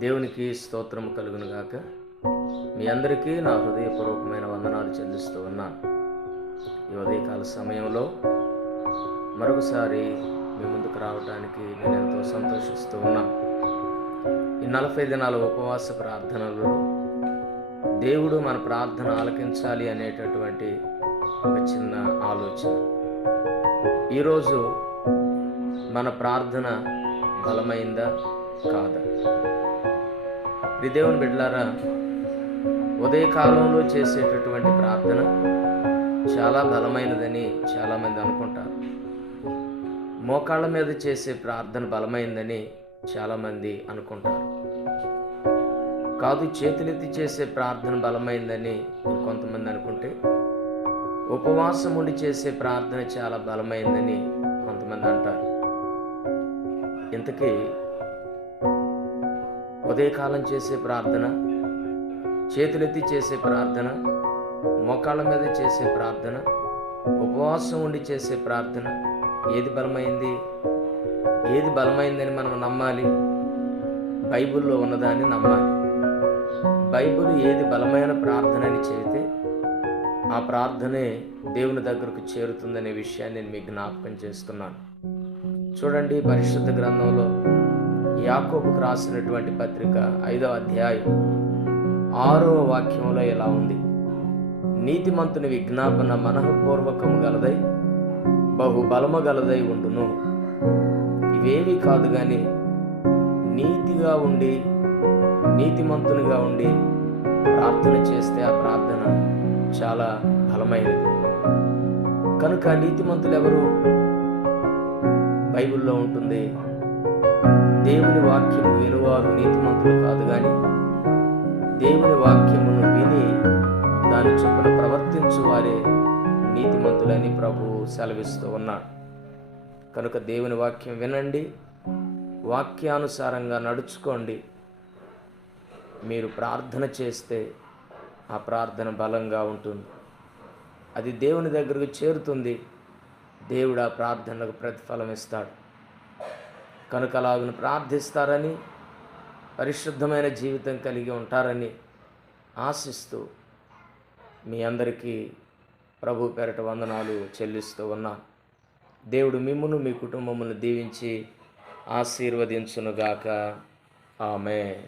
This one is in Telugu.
దేవునికి స్తోత్రము కలుగును గాక. మీ అందరికీ నా హృదయపూర్వకమైన వందనాలు చెల్లిస్తూ ఉన్నాను. ఈ ఉదయకాల సమయంలో మరొకసారి మీ ముందుకు రావడానికి నేను ఎంతో సంతోషిస్తూ ఉన్నాను. ఈ 40 దినాల ఉపవాస ప్రార్థనలలో దేవుడు మన ప్రార్థన ఆలకించాలి అనేటటువంటి ఒక చిన్న ఆలోచన. ఈరోజు మన ప్రార్థన బలమైందా కాదా? ఈ దేవుని బిడ్డలారా, ఉదయకాలంలో చేసేటటువంటి ప్రార్థన చాలా బలమైనదని చాలామంది అనుకుంటారు. మోకాళ్ళ మీద చేసే ప్రార్థన బలమైందని చాలామంది అనుకుంటారు. కాదు, చేతులెత్తి చేసే ప్రార్థన బలమైందని ఇంకొంతమంది అనుకుంటే, ఉపవాసం ఉండి చేసే ప్రార్థన చాలా బలమైందని కొంతమంది అంటారు. ఇంతకీ ఉదయకాలం చేసే ప్రార్థన, చేతులెత్తి చేసే ప్రార్థన, మోకాళ్ళ మీద చేసే ప్రార్థన, ఉపవాసం ఉండి చేసే ప్రార్థన ఏది బలమైంది? ఏది బలమైందని మనం నమ్మాలి? బైబిల్లో ఉన్నదాన్ని నమ్మాలి. బైబిల్ ఏది బలమైన ప్రార్థన అని చెబితే ఆ ప్రార్థనే దేవుని దగ్గరకు చేరుతుందనే విషయాన్ని నేను మీకు జ్ఞాపకం చేస్తున్నాను. చూడండి, పరిశుద్ధ గ్రంథంలో యాకోబుకు రాసినటువంటి పత్రిక 5వ అధ్యాయం 6వ వాక్యంలో ఇలా ఉంది: నీతిమంతుని విజ్ఞాపన మనఃపూర్వకము గలదై బహుబలము గలదై ఉండును. ఇవేవి కాదు కానీ నీతిగా ఉండి నీతిమంతునిగా ఉండి ప్రార్థన చేస్తే ఆ ప్రార్థన చాలా బలమైనది. కనుక నీతిమంతులు ఎవరు? బైబిల్లో ఉంటుంది, దేవుని వాక్యము వినువారు నీతిమంతులు కాదు కానీ దేవుని వాక్యమును విని దాని చొప్పున ప్రవర్తించు వారే నీతిమంతులని ప్రభువు సెలవిస్తూ ఉన్నాడు. కనుక దేవుని వాక్యం వినండి, వాక్యానుసారంగా నడుచుకోండి. మీరు ప్రార్థన చేస్తే ఆ ప్రార్థన బలంగా ఉంటుంది. అది దేవుని దగ్గరకు చేరుతుంది. దేవుడు ఆ ప్రార్థనకు ప్రతిఫలం ఇస్తాడు. కనుక అలాగను ప్రార్థిస్తారని, పరిశుద్ధమైన జీవితం కలిగి ఉంటారని ఆశిస్తూ మీ అందరికీ ప్రభు పేరట వందనాలు చెల్లిస్తూ ఉన్నాను. దేవుడు మిమ్మును మీ కుటుంబమును దీవించి ఆశీర్వదించునుగాక. ఆమేన్.